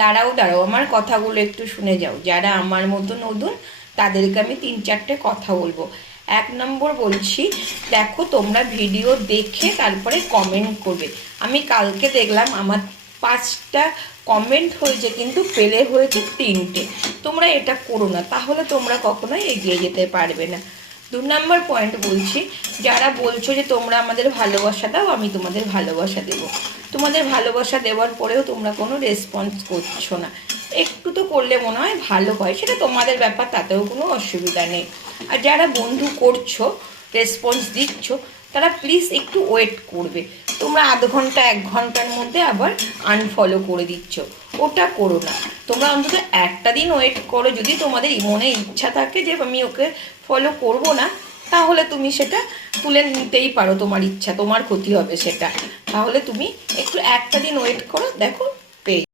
দাঁড়াও দাঁড়াও, আমার কথাগুলো একটু শুনে যাও। যারা আমার মতো নতুন তাদেরকে আমি 3-4টে কথা বলবো। 1 নম্বর বলছি, দেখো তোমরা ভিডিও দেখে তারপরে কমেন্ট করবে। আমি কালকে দেখলাম আমার 5টা কমেন্ট হয়েছে, কিন্তু পেলে হয়েছে 3টে। তোমরা এটা করো না, তাহলে তোমরা কখনোই এগিয়ে যেতে পারবে না। 2 নম্বর পয়েন্ট বলছি, যারা বলছো যে তোমরা আমাদের ভালোবাসা দাও, আমি তোমাদের ভালোবাসা দেবো। তোমাদের ভালোবাসা দেওয়ার পরেও তোমরা কোনো রেসপন্স করছো না। একটু তো করলে মনে হয় ভালো হয়, সেটা তোমাদের ব্যাপার, তাতেও কোনো অসুবিধা নেই। আর যারা বন্ধু করছো, রেসপন্স দিচ্ছ, তারা প্লিজ একটু ওয়েট করবে। তোমরা আধ ঘন্টা 1 ঘন্টার মধ্যে আবার আনফলো করে দিচ্ছ, ওটা করো না। তোমরা অন্তত একটা দিন ওয়েট করো। যদি তোমাদের মনে ইচ্ছা থাকে যে আমি ওকে ফলো করব না, তাহলে তুমি সেটা তুলে নিতেই পারো, তোমার ইচ্ছা, তোমার ক্ষতি হবে সেটা। তাহলে তুমি একটু একটা দিন ওয়েট করো, দেখো পেয়ে